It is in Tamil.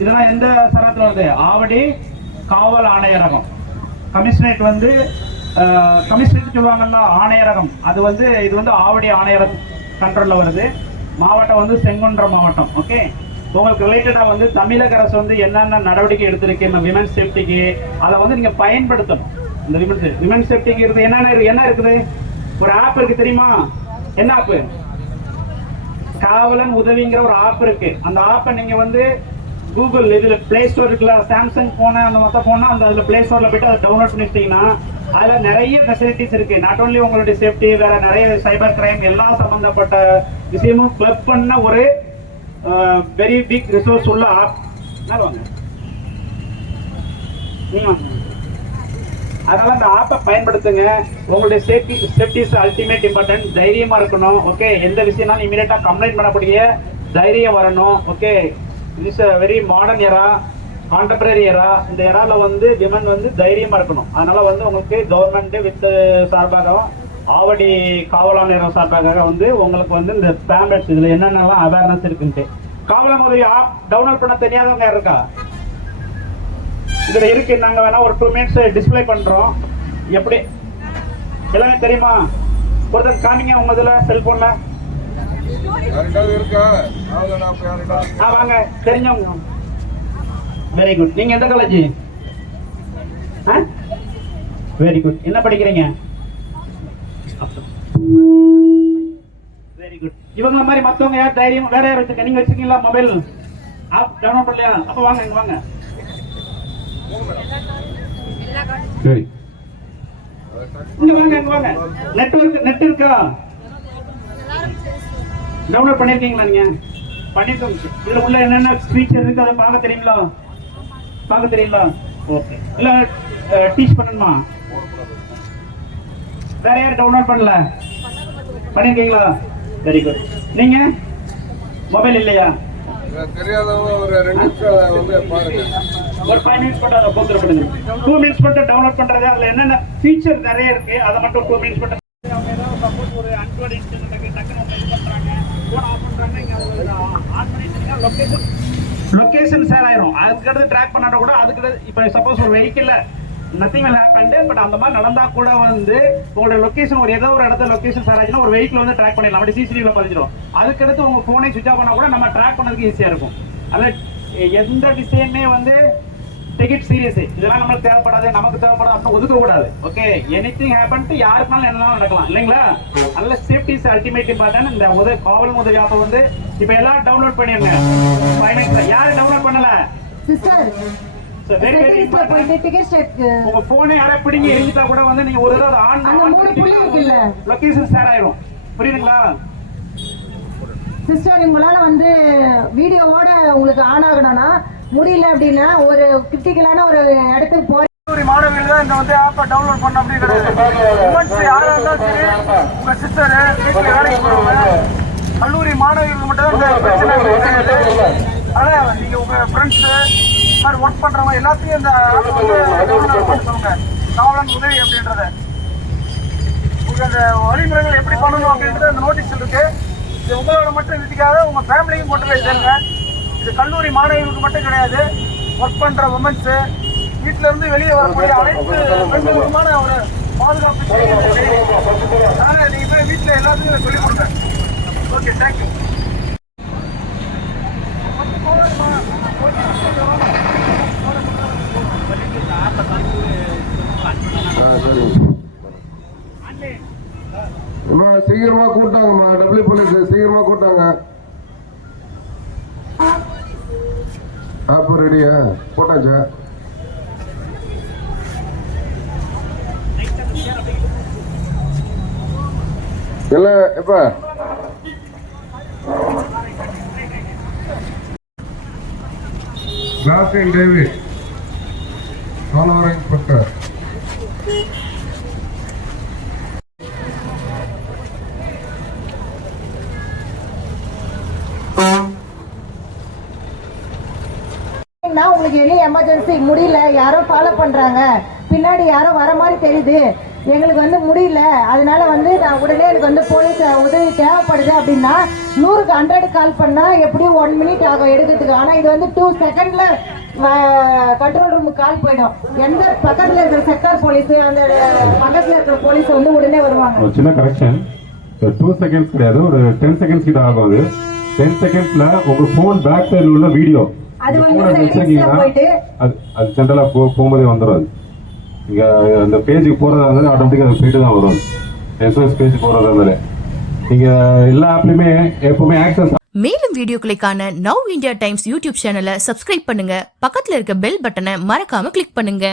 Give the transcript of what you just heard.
இதெல்லாம் எந்த சரகத்துல வருது? ஆவடி காவல் ஆணையரகம். கமிஷனரேட் வந்து கமிஷனரேட் சொல்லுவாங்கல்ல ஆணையரகம். அது வந்து இது வந்து ஆவடி ஆணையர கண்ட்ரோல்ல வருது. மாவட்டம் வந்து செங்குன்றம் மாவட்டம் ஓகே உங்களுக்கு ரிலேட்டடாக வந்து தமிழக அரசு வந்து என்னென்ன நடவடிக்கை எடுத்திருக்கு? இந்த விமன் சேஃப்டிக்கு அதை வந்து நீங்கள் பயன்படுத்தணும். இந்த விமன் விமன் சேஃப்டிக்கு இருக்குது. என்னென்ன இருக்கு என்ன இருக்குது? ஒரு ஆப் இருக்கு தெரியுமா? என்ன ஆப் காவலன் உதவிங்கிற ஒரு ஆப் இருக்கு. அந்த ஆப்பை நீங்க வந்து கூகுள் இதில் பிளே ஸ்டோர் இருக்குல்ல சாம்சங் போன அந்த மொத்த போனா அந்த அதில் பிளே ஸ்டோரில் போயிட்டு அதை டவுன்லோட் பண்ணிட்டீங்கன்னா அதில் நிறைய ஃபெசிலிட்டிஸ் இருக்கு. நாட் ஓன்லி உங்களுடைய சேஃப்டி வேற நிறைய சைபர் கிரைம் எல்லா சம்பந்தப்பட்ட விஷயமும் கிளப் பண்ண ஒரு வெரி பிக் ரிசோர்ஸ் உள்ள ஆப். என்ன வாங்க. அதனால அந்த ஆப்பை பயன்படுத்துங்க. உங்களுடைய safety safety is ultimate important தைரியமா இருக்கணும் ஓகே எந்த விஷயம்னாலும் இமீடியட்டா கம்ப்ளைண்ட் பண்ணக்கூடிய தைரியம் வரணும் okay is a very modern era contemporary era இந்த எராவில் வந்து விமன் வந்து தைரியமாக இருக்கணும். அதனால் வந்து உங்களுக்கு கவர்மெண்ட்டு வித் சார்பாகவும் ஆவடி காவலாளர் சார்பாக வந்து உங்களுக்கு வந்து இந்த பேம்லெட்ஸ் இதில் என்னென்னலாம் அவேர்னஸ் இருக்குன்ட்டு. காவலன் உதவி ஆப் டவுன்லோட் பண்ண தெரியாதவங்க யார் இருக்கா இதில் இருக்கு. நாங்கள் வேணா ஒரு டூ மினிட்ஸ் டிஸ்ப்ளே பண்ணுறோம் எப்படி? எல்லாமே தெரியுமா? ஒருத்தர் காமிங்க உங்க இதில் செல்ஃபோனில் வாங்க. தெரிஞ்சவங்க வெரி குட் நீங்க எந்த காலேஜ் வெரி குட் என்ன படிக்கிறீங்க? வெரி குட் இவங்கள மாதிரி மத்தவங்க யார் தைரியம் வேற யார் வச்சிருக்க நீங்க வச்சிருக்கீங்களா மொபைல் ஆப் டவுன்லோட் பண்ணலையா? அப்ப வாங்க இங்க வாங்க. சரி இங்க வாங்க இங்க வாங்க. நெட்வொர்க் நெட் இருக்கா? டவுன்லோட் பண்ணிருக்கீங்களா நீங்க? பண்ணிருக்கோம். இதுல உள்ள என்னென்ன ஃபீச்சர் இருக்கு அதை பார்க்க தெரியுங்களா? பார்க்க தெரியுங்களா? ஓகே இல்ல டீச் பண்ணணுமா? வேற யாரும் டவுன்லோட் பண்ணல? பண்ணிருக்கீங்களா? வெரி குட் நீங்க? மொபைல் இல்லையா? தெரியாதவங்க ஒரு ரெண்டு நிமிஷம் வந்து பாருங்க. ஒரு ஃபைவ் மினிட்ஸ் மட்டும் அதை டவுன்லோட் பண்றது அதுல என்னென்ன ஃபீச்சர் நிறைய இருக்கு அதை மட்டும் டூ மினிட்ஸ் மட்டும் அவங்க ஏதாவது சப்போஸ் ஒரு அன்வார்ட் இன்சிடென்ட் நடக்கு டக்குனு அவங்க இது பண்றாங்க போன் ஆஃப் பண்றாங்க இங்க அதுல ஆன் பண்ணிட்டீங்கன்னா லொகேஷன் லொகேஷன் ஷேர் ஆயிரும். அதுக்கடுத்து ட்ராக் பண்ணாட கூட அதுக்கு இப்போ சப்போஸ் ஒரு வெஹிக்கிளில் நத்திங் வில் happen பட் அந்த மாதிரி நடந்தா கூட வந்து உங்களுடைய லொகேஷன் ஒரு ஏதோ ஒரு இடத்துல லொகேஷன் ஷேர் ஆச்சுன்னா ஒரு வெஹிக்கிள் வந்து ட்ராக் பண்ணிடலாம். அப்படி சிசிடிவியில் பதிஞ்சிடும் அதுக்கடுத்து உங்க போனை சுவிச் ஆஃப் பண்ணா கூட நம்ம ட்ராக் பண்ணதுக்கு ஈஸியா இருக்கும். அதில் எந்த விஷயமே வந்து டிக்கெட் சீரியஸ் இதெல்லாம் நம்மளுக்கு தேவைப்படாது நமக்கு தேவைப்படாது அப்படின்னு ஒதுக்க கூடாது ஓகே எனி திங் ஹேப்பன் யாருக்குனாலும் என்னலாம் நடக்கலாம். இல்லைங்களா? நல்ல சேஃப்டி இஸ் அல்டிமேட் இம்பார்ட்டன் இந்த உதவி காவல் உதவி ஆப்பை வந்து இப்போ எல்லாம் டவுன்லோட் பண்ணிருங்க. Five minutes ல. யாரு டவுன்லோட் பண்ணல? சிஸ்டர் உங்க போனை யாரா பிடிங்கி எரிஞ்சிட்டா கூட வந்து நீங்க ஒரு தடவை ஆன் மூணு புள்ளி இருக்குல்ல? லொகேஷன் ஷேர் ஆயிரும். புரியுதுங்களா? சிஸ்டர் உங்களால வந்து வீடியோவோட உங்களுக்கு ஆன் ஆகணும்னா முடியல அப்படின்னா ஒரு கிரிட்டிக்கலான ஒரு இடத்துக்கு போய் கல்லூரி மாணவிகள் தான் இந்த வந்து ஆப்பை டவுன்லோட் பண்ண அப்படி கிடையாது. உமன்ஸ் யாரா இருந்தாலும் சரி உங்க சிஸ்டர் வீட்டில் வேலைக்கு போறவங்க கல்லூரி மாணவிகளுக்கு மட்டும் தான் இந்த பிரச்சனை கிடையாது நீங்கள் உங்கள் ஃப்ரெண்ட்ஸு ஃப்ரெண்ட்ஸ் மாதிரி ஒர்க் பண்ணுறவங்க எல்லாத்தையும் இந்த ஆப் வந்து download பண்ண சொல்லுங்க. காவலன் உதவி அப்படின்றத. உங்களுக்கு அந்த வழிமுறைகள் எப்படி பண்ணணும் அப்படின்றது அந்த நோட்டீஸ் இருக்கு. இது உங்களோட மட்டும் நிறுத்திக்காத உங்கள் ஃபேமிலியும் கொண்டு போய் சேருங்க. இது கல்லூரி மாணவிகளுக்கு மட்டும் கிடையாது. ஒர்க் பண்ற உமன்ஸு வீட்டிலேருந்து வெளியே வரக்கூடிய அனைத்து பெண்களுக்குமான ஒரு பாதுகாப்பு செய்யுங்க. அதனால நீங்க போய் வீட்டில் எல்லாத்துக்கும் இதை சொல்லிக் கொடுங்க ஓகே தேங்க்யூ ஆ சீக்கிரமா கூட்டாங்கம்மா டபிள்யூ போலீஸ் சீக்கிரமா கூட்டாங்க ஆப் ரெடியா போட்டாச்சா இல்ல எப்ப கிளாஸ் டேவிட் இன்ஸ்பெக்டர் பண்ணா உங்களுக்கு எனி எமர்ஜென்சி முடியல. யாரோ ஃபாலோ பண்றாங்க. பின்னாடி யாரோ வர மாதிரி தெரியுது. எங்களுக்கு வந்து முடியல. அதனால வந்து நான் உடனே எனக்கு வந்து போலீஸ் உதவி தேவைப்படுது அப்படின்னா நூறுக்கு ஹண்ட்ரட் கால் பண்ணா எப்படியும் ஒன் மினிட் ஆகும் எடுக்கிறதுக்கு. ஆனா இது வந்து டூ செகண்ட்ல கண்ட்ரோல் ரூமுக்கு கால் போயிடும். எந்த பக்கத்துல இருக்கிற செக்டார் போலீஸ் அந்த பக்கத்துல இருக்கிற போலீஸ் வந்து உடனே வருவாங்க. சின்ன கரெக்ஷன் டூ செகண்ட்ஸ் கிடையாது. ஒரு டென் செகண்ட்ஸ் கிட்ட ஆகும் அது. டென் செகண்ட்ஸ்ல உங்க போன் பேக் சைடில் உள்ள வீடியோ அது போயிட்டு அது சென்ட்ரலா போ போகும்போதே வந்துடும் அது. இங்க அந்த பேஜுக்கு போறதா இருந்தாலும் ஆட்டோமேட்டிக்கா அது போயிட்டு தான் வரும். எஸ்எஸ் பேஜ் போறதா இருந்தாலே. நீங்க எல்லா ஆப்லயுமே எப்பவுமே ஆக்சஸ் மேலும் வீடியோக்களை காண நவ் இந்தியா டைம்ஸ் யூடியூப் சேனலை சப்ஸ்கிரைப் பண்ணுங்க. பக்கத்துல இருக்க பெல் பட்டனை மறக்காம கிளிக் பண்ணுங்க.